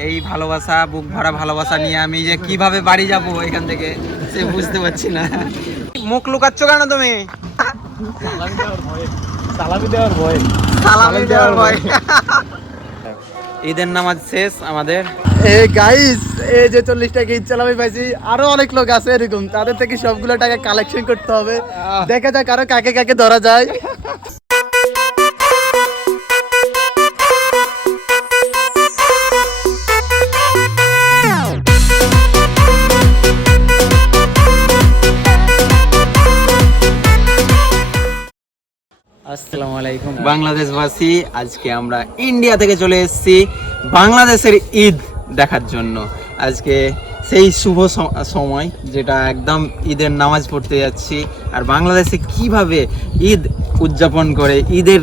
এই ভালোবাসা, বুক ভরা ভালোবাসা নিয়ে আমি যে কিভাবে বাড়ি যাব এখান থেকে সে বুঝতে পারছি না। মুখ লুকাচ্ছ কেন তুমি? সালামি দেওয়ার ভয়। ঈদের নামাজ শেষ আমাদের। এই গাইস, এই যে 40 টাকা ঈদ চালামি পাইছি, আরো অনেক লোক আছে এরকম, তাদের থেকে সবগুলো টাকা কালেকশন করতে হবে। দেখা যাক আরো কাকে কাকে ধরা যায়। আসসালামু আলাইকুম বাংলাদেশবাসী, আজকে আমরা ইন্ডিয়া থেকে চলে এসেছি বাংলাদেশের ঈদ দেখার জন্য। আজকে সেই শুভ সময় যেটা একদম ঈদের নামাজ পড়তে যাচ্ছি, আর বাংলাদেশে কিভাবে ঈদ উদযাপন করে, ঈদের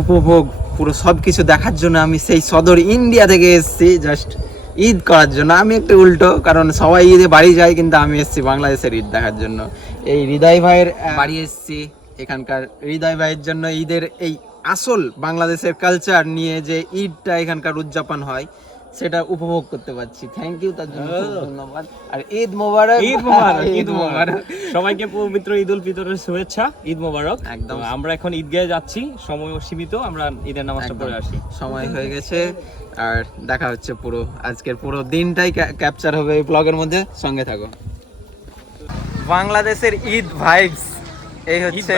উপভোগ পুরো সব কিছু দেখার জন্য আমি সেই সদর ইন্ডিয়া থেকে এসেছি জাস্ট ঈদ করার জন্য। আমি একটু উল্টো, কারণ সবাই ঈদে বাড়ি যায়, কিন্তু আমি এসেছি বাংলাদেশের ঈদ দেখার জন্য। এই হৃদয় ভাইয়ের বাড়ি এসেছি, এখানকার হৃদয় ভাইয়ের জন্য ঈদের এই আসল বাংলাদেশের কালচার নিয়ে যে ঈদটা এখানকার উদযাপন হয় সেটা উপভোগ করতে পারছি। থ্যাংক ইউ, তার জন্য ধন্যবাদ। আর ঈদ মোবারক, ঈদ মোবারক, ঈদ মোবারক সবাইকে। পবিত্র ঈদ উল ফিতরের শুভেচ্ছা, ঈদ মোবারক। একদম। আমরা এখন ঈদগাহে যাচ্ছি, সময় সীমিত, আমরা ঈদের নামাজটা পড়ে আসি। সময় হয়ে গেছে, আর দেখা হচ্ছে পুরো আজকের পুরো দিনটাই ক্যাপচার হবে এই ব্লগের মধ্যে। সঙ্গে থাকো। বাংলাদেশের ঈদ ভাইবস, এই হচ্ছে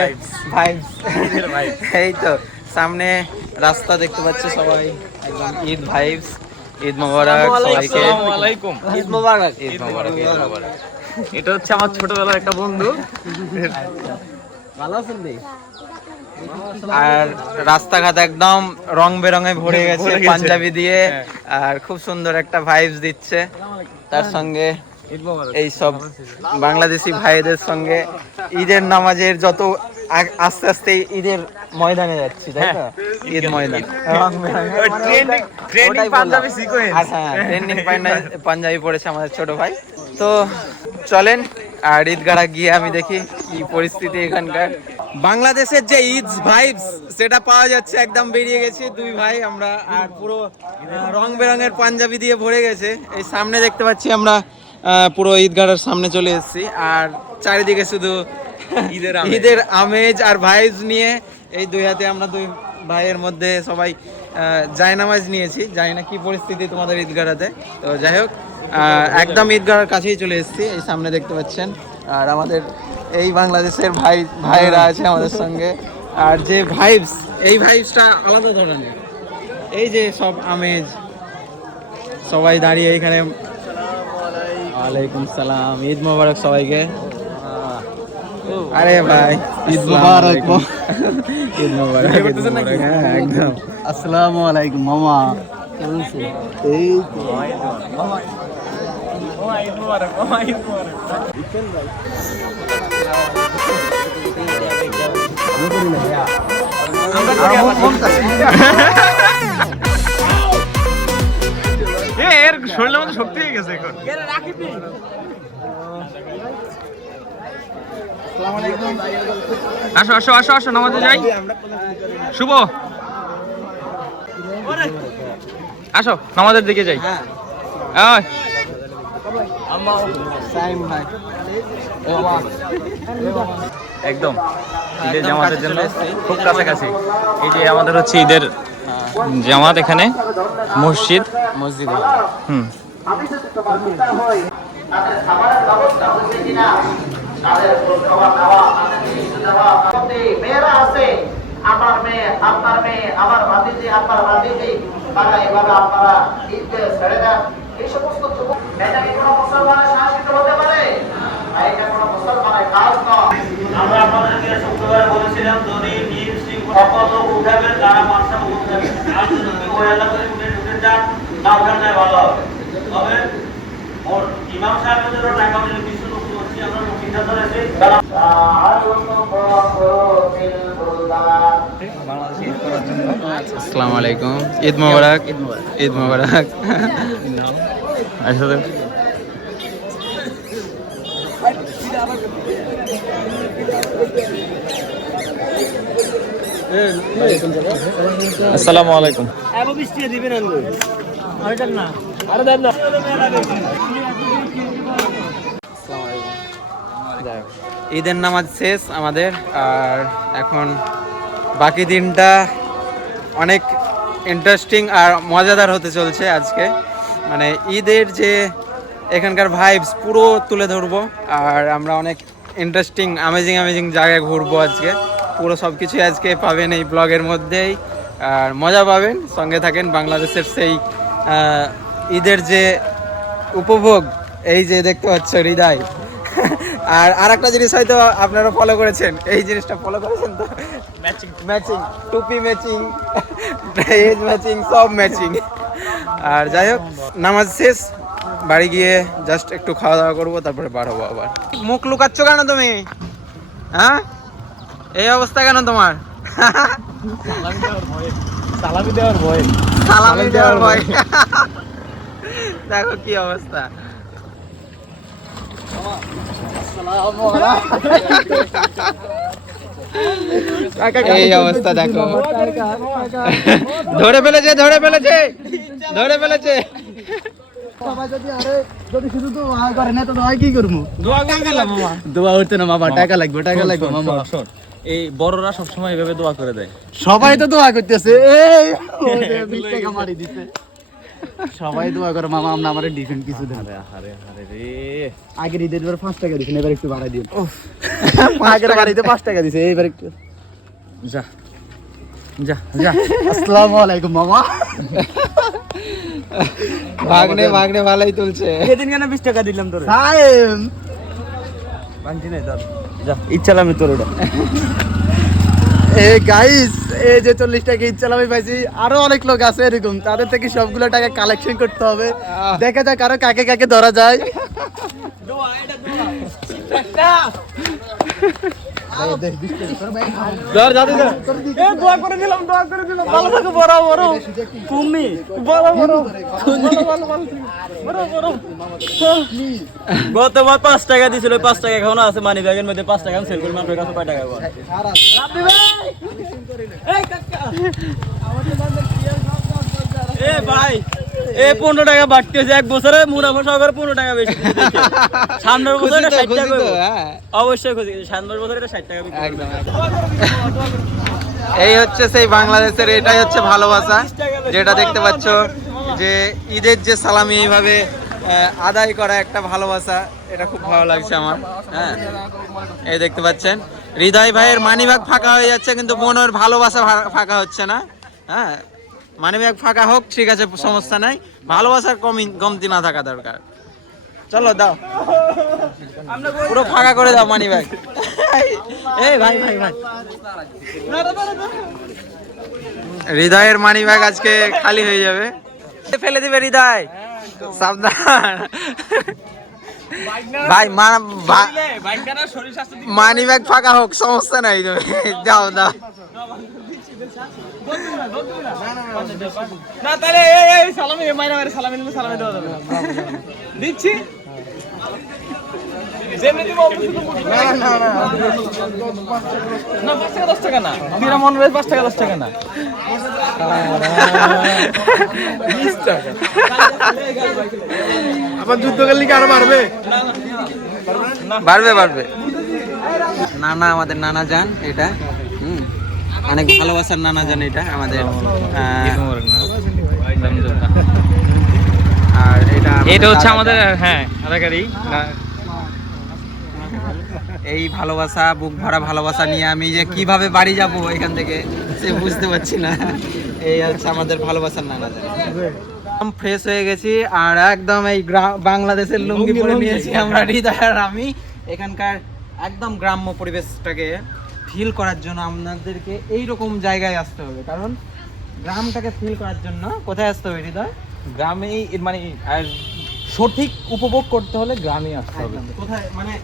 ভাইবস। এই তো সামনে রাস্তা দেখতে পাচ্ছ সবাই, একদম ঈদ ভাইবস। ঈদ মোবারক সবাইকে। আসসালামু আলাইকুম। ঈদ মোবারক, ঈদ মোবারক, ঈদ মোবারক। এটা হচ্ছে আমার ছোটবেলার একটা বন্ধু। ভালো আছেন ভাই? আর রাস্তাঘাট একদম রং বেরঙে ভরে গেছে পাঞ্জাবি দিয়ে, আর খুব সুন্দর একটা ভাইবস দিচ্ছে। তার সঙ্গে এই সব বাংলাদেশি ভাইদের সঙ্গে ঈদের নামাজের যত আস্তে আস্তে ঈদের ময়দানে যাচ্ছি, তাই তো? ঈদ ময়দান, ট্রেন্ডিং পাঞ্জাবি পড়েছে আমাদের ছোট ভাই। তো চলেন আর ঈদগাড়া গিয়ে আমি দেখি কি পরিস্থিতি এখানকার। বাংলাদেশের যে ঈদ ভাইবস সেটা পাওয়া যাচ্ছে, একদম বেরিয়ে গেছি দুই ভাই আমরা, আর পুরো রং বেরঙের পাঞ্জাবি দিয়ে ভরে গেছে। এই সামনে দেখতে পাচ্ছি আমরা পুরো ঈদগাড়ার সামনে চলে এসেছি, আর চারিদিকে শুধু ঈদের আমেজ আর ভাইবস নিয়ে এই দুই হাতে আমরা দুই ভাইয়ের মধ্যে সবাই জায়নামাজ নিয়েছি। জানি না কি পরিস্থিতি তোমাদের ঈদগাড়াতে, তো যাই হোক একদম ঈদগাড়ার কাছেই চলে এসেছি। এই সামনে দেখতে পাচ্ছেন, আর আমাদের এই বাংলাদেশের ভাইয়েরা আছে আমাদের সঙ্গে। আর যে ভাইবস, এই ভাইবসটা আলাদা ধরনের। এই যে সব আমেজ, সবাই দাঁড়িয়ে এখানে। ওয়ালাইকুম সালাম, ঈদ মোবারক সবাইকে। আরে ভাই ঈদ মোবারক, ঈদ মোবারক। হ্যাঁ একদম। আসসালামু আলাইকুম মামা, কেমন আছো? এই তো মামা ঈদ মোবারক, মামা ঈদ মোবারক। এর শরীরের মধ্যে শক্তি হয়ে গেছে এখন। আসো আসো আসো আসো, নামাজে যাই। শুভ, আসো নামাজের দিকে যাই। একদম ঈদের জামাতের জন্য খুব কাছাকাছি। এই যে আমাদের হচ্ছে ঈদের জামাত, এখানে মসজিদ। মেয়েরা আছে, আমার মেয়ে, আপনার মেয়ে, আমার ভাতিজি, আপনার ভাতিজি, তারা এভাবে আপনারা ঈদকে ছেড়ে দেন। এই সমস্ত যুবক, এটা কি কোনো মুসলমানের সংস্কৃতি হতে পারে? এটা কোনো মুসলমানের কাজ নয়। আমরা আপনাদেরকে শুক্রবারে বলেছিলাম, যদি ঈদ সকল লোক উঠাবেন, তারা মাসা উঠাবেন। আর যদি ওই এলাকায় উঠে যান, না উঠালে ভালো হবে। তবে ইমাম সাহেবদেরও টাকা মিলে কিছু লোক করছি, আমরা লোক সিদ্ধান্ত রেখে আসসালামু আলাইকুম, ঈদ মোবারক, ঈদ মোবারক। আসসালামু আলাইকুম। ঈদের নামাজ শেষ আমাদের, আর এখন বাকি দিনটা অনেক ইন্টারেস্টিং আর মজাদার হতে চলছে আজকে। মানে ঈদের যে এখানকার ভাইবস পুরো তুলে ধরবো, আর আমরা অনেক ইন্টারেস্টিং অ্যামেজিং জায়গায় ঘুরবো আজকে। পুরো সব কিছুই আজকে পাবেন এই ব্লগের মধ্যেই, আর মজা পাবেন। সঙ্গে থাকেন। বাংলাদেশের সেই ঈদের যে উপভোগ, এই যে দেখতে পাচ্ছ হৃদয়। আর একটা জিনিস হয়তো আপনারা ফলো করেছেন, এই জিনিসটা ফলো করেছেন তো, ম্যাচিং টুপি, ম্যাচিং এজ, ম্যাচিং সব ম্যাচিং। আর যাই হোক, নামাজ শেষ, বাড়ি গিয়ে জাস্ট একটু খাওয়া দাওয়া করবো, তারপরে বার হবো আবার। মুখ লুকাচ্ছ কেন তুমি? হ্যাঁ, এই অবস্থা কেন তোমার? সালামি দেওয়ার ভয়। দেখো কি অবস্থা। এই অবস্থা দেখো। ধরে ফেলেছে। যদি শুধু দোয়া করে না তো দোয়া কি করবো? দোয়া উঠতে না মামা, টাকা লাগবে মামা। এই বড়রা সবসময় এভাবে দোয়া করে দেয়। সবাই তো দোয়া করতেছে, এই 20 টাকা মারি দিতে। সবাই দোয়া করে মামা, আমরা আমার ডিফেন্ট কিছু দেন। আরে রে, আগের ঈদের বার 5 টাকা দিছেন, এবার একটু বাড়াই দিন। আগের বাড়িতে 5 টাকা দিছে, এইবার একটু যা। আসসালামু আলাইকুম মামা। ভাগ্নে ভালোই তুলছে। সেদিন কেন 20 টাকা দিলাম তোরে? সাইম বাংটি নাই তোর। যা, ইচ্ছালাম তোর ওটা। এই গাইস, এই যে 40 টাকা ঈদ চালামি পাইছি, আরো অনেক লোক আছে এরকম, তাদের থেকে সবগুলো টাকা কালেকশন করতে হবে। দেখা যাক আরো কাকে ধরা যায়। দোয়া করে দিলাম। ভালো থাকো, বড় তুমি গতবার 5 টাকা দিছিল, 5 টাকা এখনো আছে মানি ব্যাগের মধ্যে। 5 টাকা সেল করি, মানুষের কাছে 5 টাকা পাবো। এ ভাই, 15 টাকা বাড়তি হয়েছে এক বছরে, মুনাফা সহকারে 15 টাকা বেশি। সামনের বছর এটা 60 টাকা হবে। অবশ্যই খুশি, সামনের বছর এটা 60 টাকা বিক্রি করবে। এই হচ্ছে সেই বাংলাদেশের, এটাই হচ্ছে ভালোবাসা, যেটা দেখতে পাচ্ছ যে ঈদের যে সালামি এইভাবে আদায় করা একটা ভালোবাসা, এটা খুব ভালো লাগছে আমার। হ্যাঁ, এই দেখতে পাচ্ছেন হৃদয় ভাইয়ের মানিব্যাগ ফাঁকা হয়ে যাচ্ছে, কিন্তু মনের ভালোবাসা ফাঁকা হচ্ছে না। হ্যাঁ, মানিব্যাগ ফাঁকা হোক, ঠিক আছে, সমস্যা নাই, ভালোবাসার কমতি না থাকা দরকার। চলো দাও, পুরো ফাঁকা করে দাও মানিব্যাগ। এই ভাই হৃদয়ের মানিব্যাগ আজকে খালি হয়ে যাবে, ফেলে দিবে হৃদয়, সাবধান ভাই। মানিব্যাগ ফাঁকা হোক, সমস্যা নাই, যাও দাও। না তাহলে এই সালামি মাইরা সালামি নিলে সালামি দেওয়া যাবে না। দিচ্ছি যেমনি দিব। না 5 টাকা 10 টাকা না, তুই মনে রাখ, 5 টাকা 10 টাকা না, 20 টাকা। আবার যুদ্ধ করলে কি আরো বাড়বে? বাড়বে। নানা, আমাদের নানা জান এটা, অনেক ভালোবাসার নানা জান এটা আমাদের। আর এটা হচ্ছে আমাদের, হ্যাঁ, এলাকারই। এই ভালোবাসা, বুক ভরা ভালোবাসা নিয়ে আমি যে কিভাবে বাড়ি যাব এখান থেকে, সে বুঝতে পারছি না। এই হচ্ছে আমাদের ভালোবাসার নানা জান। ফ্রেশ হয়ে গেছি, আর একদম এই বাংলাদেশের লুঙ্গি পরে নিয়েছি আমরা, হৃদয় আর আমি। এখানকার একদম গ্রাম্য পরিবেশটাকে ফিল করার জন্য আপনাদেরকে এইরকম জায়গায় আসতে হবে, কারণ গ্রামটাকে ফিল করার জন্য কোথায় আসতে হবে হৃদয়? গ্রামেই, মানে সঠিক উপভোগ করতে হলে গ্রামে আসতে হবে। কোথায়, মানে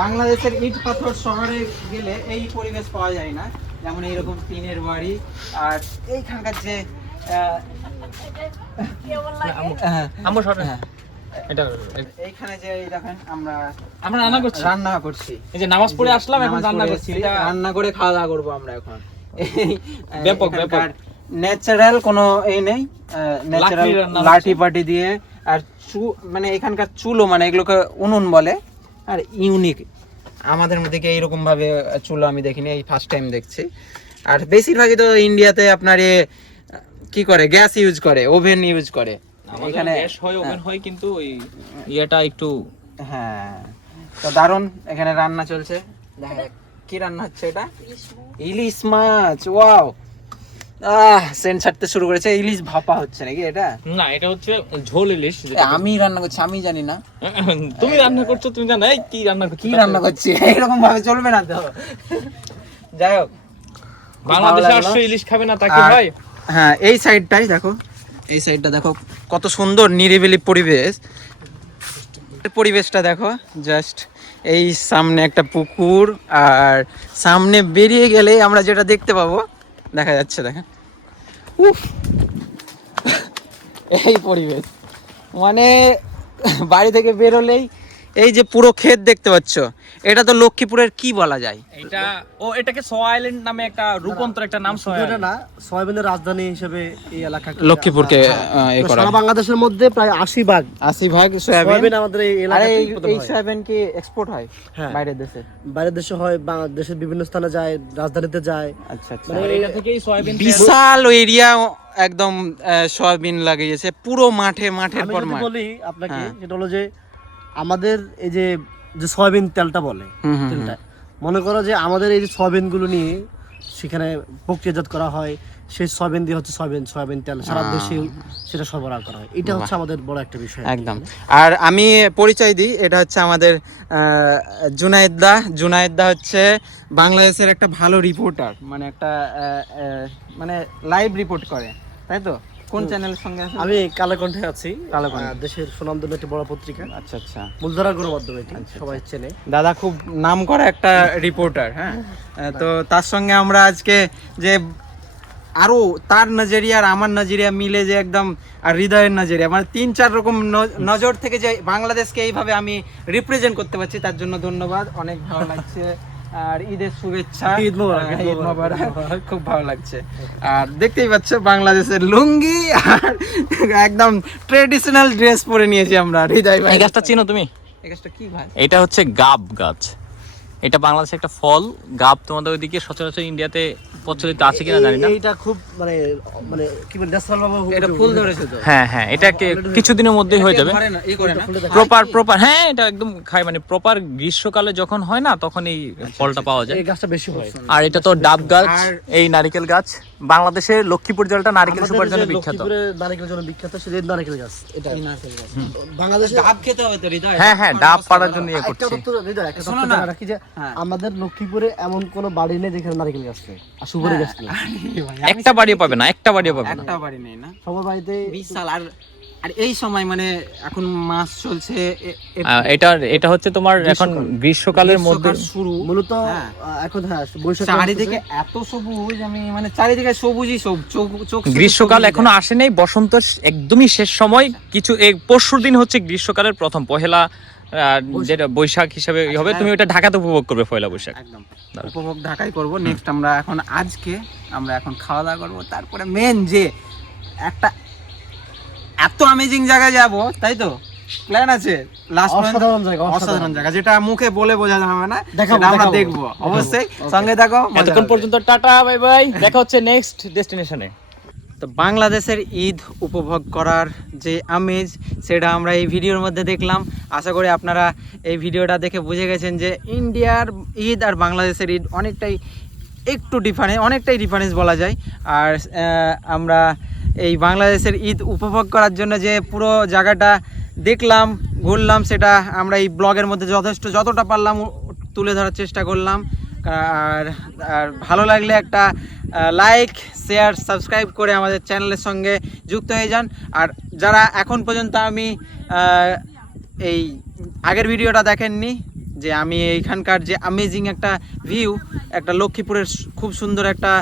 বাংলাদেশের ইট পাথর শহরে গেলে এই পরিবেশ পাওয়া যায় না, যেমন এইরকম টিনের বাড়ি। আর এইখানকার যে এইখানে যে দেখেন আমরা রান্না করছি, এই যে নামাজ পড়ে আসলাম, এখন রান্না করছি, রান্না করে খাওয়া দাওয়া করবো আমরা এখন। ব্যাপক ন্যাচারাল কোনো এই নেই, ন্যাচারাল লাঠি পাটি দিয়ে আর মানে এখানকার চুলো মানে এগুলোকে উনুন বলে, আর ইউনিক, আমাদের মধ্যে এইরকম ভাবে চুলো আমি দেখিনি, এই ফার্স্ট টাইম দেখছি। আর বেশিরভাগই তো ইন্ডিয়াতে আপনার কি করে, গ্যাস ইউজ করে, ওভেন ইউজ করে। এখানে গ্যাস হয়, ওভেন হয়, কিন্তু ওই ইয়েটা একটু হ্যাঁ। তো দারুণ এখানে রান্না চলছে। দেখা যাক কি রান্না হচ্ছে। এটা ইলিশ মাছ, ওয়াও, সেন্ট ছাড়তে শুরু করেছে। ইলিশ ভাপা হচ্ছে নাকি এটা? না, এটা হচ্ছে ঝোল ইলিশ। আমি রান্না করছি, আমি জানি না। তুমি রান্না করছো, তুমি জানো কি রান্না করছো? কি রান্না করছি এরকম ভাবে চলবে না তো। যাই হোক, বাংলাদেশে আসছে ইলিশ খাবে না তা কি হয়? হ্যাঁ, এই সাইডটাই দেখো, এই সাইডটা দেখো কত সুন্দর নিরিবিলি পরিবেশটা দেখো। জাস্ট এই সামনে একটা পুকুর, আর সামনে বেরিয়ে গেলে আমরা যেটা দেখতে পাবো, দেখা যাচ্ছে, দেখেন, উফ, এই পরিবেশ মানে বাড়ি থেকে বেরোলেই এই যে পুরো ক্ষেত দেখতে পাচ্ছ, এটা তো লক্ষ্মীপুরের কি বলা যায়? এটাকে সোয়া আইল্যান্ড নামে একটা রূপান্তর, একটা নাম সোয়া এটা না, সয়াবিনের রাজধানী হিসেবে এই এলাকাকে লক্ষ্মীপুরকে সারা বাংলাদেশের মধ্যে প্রায় 80% সয়াবিন আমাদের এই এলাকায় উৎপাদন এই হয়। সয়াবিন কি এক্সপোর্ট হয় হ্যাঁ। বাইরের দেশে? বাইরের দেশে হয়, বাংলাদেশের বিভিন্ন স্থানে যায়, রাজধানীতে যায়। আচ্ছা আচ্ছা। মানে এটা থেকেই সয়াবিন বিশাল এরিয়া একদম সয়াবিন লাগিয়েছে, পুরো মাঠের আমি পর যদি মাঠ। বলি আপনাকে, হ্যাঁ। সেটা হলো যে আমাদের এই যে সয়াবিন তেলটা বলে, হুম, হুম, তেলটা মনে করো যে আমাদের এই যে সয়াবিন গুলো নিয়ে সেখানে প্রক্রিয়াজাত করা হয়, সেই সয়াবিন দিয়ে হচ্ছে সয়াবিন তেল সারা দেশে সেটা সরবরাহ করা হয়। এটা হচ্ছে আমাদের বড় একটা বিষয়। একদম। আর আমি পরিচয় দিই, এটা হচ্ছে আমাদের জুনায়েদদা হচ্ছে বাংলাদেশের একটা ভালো রিপোর্টার, মানে একটা মানে লাইভ রিপোর্ট করে, তাই তো? কোন চ্যানেলের সঙ্গে আছে? আমি কালেকণ্ঠে আছি, কালেকণ্ঠ। দেশের সুনামধন্য একটি বড় পত্রিকা, আচ্ছা আচ্ছা। মূলধারার গণমাধ্যম, এটি সবাই চেনে। দাদা খুব নাম করা একটা রিপোর্টার, হ্যাঁ। তো তার সঙ্গে আমরা আজকে যে আরো তার নজরিয়া আর আমার নজরিয়া মিলে যে একদম, আর হৃদয়ের নজরিয়া, মানে 3-4 রকম নজর থেকে যে বাংলাদেশকে এইভাবে আমি রিপ্রেজেন্ট করতে পারছি, তার জন্য ধন্যবাদ, অনেক ভালো লাগছে। আর ঈদের শুভেচ্ছা, ঈদ মোবারক, ঈদ মোবারক, খুব ভালো লাগছে। আর দেখতেই পাচ্ছ বাংলাদেশের লুঙ্গি আর একদম ট্রেডিশনাল ড্রেস পরে নিয়েছি আমরা। হৃদয় ভাই, এই গাছটা চিনো তুমি? এই গাছটা কি ভাই? এটা হচ্ছে গাব গাছ। এটা বাংলাদেশের একটা ফল। গাব তোমাদের ওইদিকে সচরাচর ইন্ডিয়াতে প্রচলিত আছে কিনা জানি না। এইটা খুব মানে মানে কি বলে, ন্যাচারাল ভাবে এটা ফুল ধরেছে তো? হ্যাঁ হ্যাঁ, এটা কিছুদিনের মধ্যেই হয়ে যাবে। ধরে না, এই করে না? প্রপার হ্যাঁ, এটা একদম খায়, মানে প্রপার গ্রীষ্মকালে যখন হয় না তখন এই ফলটা পাওয়া যায়। এই গাছটা বেশি হয়। আর এটা তো ডাব গাছ, আর- এই নারকেল গাছ। বাংলাদেশের লক্ষ্মীপুর জেলাটা নারকেল সুপার জন্য বিখ্যাত। লক্ষ্মীপুরের নারকেলের জন্য বিখ্যাত, সেই নারকেল গাছ। এটা এই নারকেল গাছ। বাংলাদেশে ডাব খেতে হবে তো হৃদয়? হ্যাঁ হ্যাঁ, ডাব পাড়ার জন্য ইয়ে একটা করছি। তথ্য হৃদয়, একটা শোনো তথ্য না। জানা রাখি যে হ্যাঁ। আমাদের লক্ষ্মীপুরে এমন কোনো বাড়ি নেই যেখানে নারকেল গাছ নেই আর সুপারি গাছ নেই। একটা বাড়িও পাবে না, একটা বাড়িও পাবে না। একটা বাড়ি নেই না? সবার বাড়িতে বিশাল। আর আর এই সময় মানে এখন মাস চলছে, এটা হচ্ছে তোমার এখন গ্রীষ্মকালের মধ্যে গ্রীষ্মকাল শুরু মূলত হ্যাঁ। এখন হ্যাঁ বৈশাখ চারিদিকে এত সবুজ, আমি মানে চারিদিকে সবুজই সব, চোখ শুধু গ্রীষ্মকাল সবুজই এখনো দেখে। আসে নাই, বসন্ত একদমই শেষ সময়। কিছু পরশুর দিন হচ্ছে গ্রীষ্মকালের প্রথম পহেলা, যেটা বৈশাখ হিসাবে হবে। তুমি ওটা ঢাকাতে উপভোগ করবে পয়লা বৈশাখ। একদম উপভোগ ঢাকায় করবো। নেক্সট আমরা এখন খাওয়া দাওয়া করবো, তারপরে মেন যে একটা এত অ্যামেজিং জায়গায় যাব, তাই তো প্ল্যান আছে। লাস্ট অসাধারণ জায়গা, অসাধারণ জায়গা, যেটা মুখে বলে বোঝানো হবে না, দেখাবো, সেটা আমরা দেখাবো। দেখবো অবশ্যই। সঙ্গে থাকো, মজা এতক্ষণ হবে। পর্যন্ত টাটা, বাই বাই, দেখা হচ্ছে নেক্সট ডেস্টিনেশনে। তো বাংলাদেশের ঈদ উপভোগ করার যে আমেজ, সেটা আমরা এই ভিডিওর মধ্যে দেখলাম। আশা করি আপনারা এই ভিডিওটা দেখে বুঝে গেছেন যে ইন্ডিয়ার ঈদ আর বাংলাদেশের ঈদ অনেকটাই ডিফারেন্স বলা যায়। আর আমরা এই বাংলাদেশের ঈদ উপভোগ করার জন্য যে পুরো জায়গাটা দেখলাম, ঘুরলাম, সেটা আমরা এই ব্লগের মধ্যে যতটা পারলাম তুলে ধরার চেষ্টা করলাম। আর ভালো লাগলে একটা লাইক, শেয়ার, সাবস্ক্রাইব করে আমাদের চ্যানেলের সঙ্গে যুক্ত হয়ে যান। আর যারা এখন পর্যন্ত আমি এই আগের ভিডিওটা দেখেননি, যে আমি এইখানকার যে অ্যামেজিং একটা ভিউ, একটা লক্ষ্মীপুরের খুব সুন্দর একটা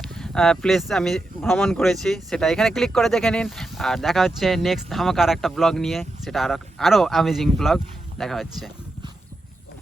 প্লেস আমি ভ্রমণ করেছি, সেটা এখানে ক্লিক করে দেখে নিন। আর দেখা হচ্ছে নেক্সট ধামাকার একটা ব্লগ নিয়ে, সেটা আরও অ্যামেজিং ব্লগ দেখা হচ্ছে।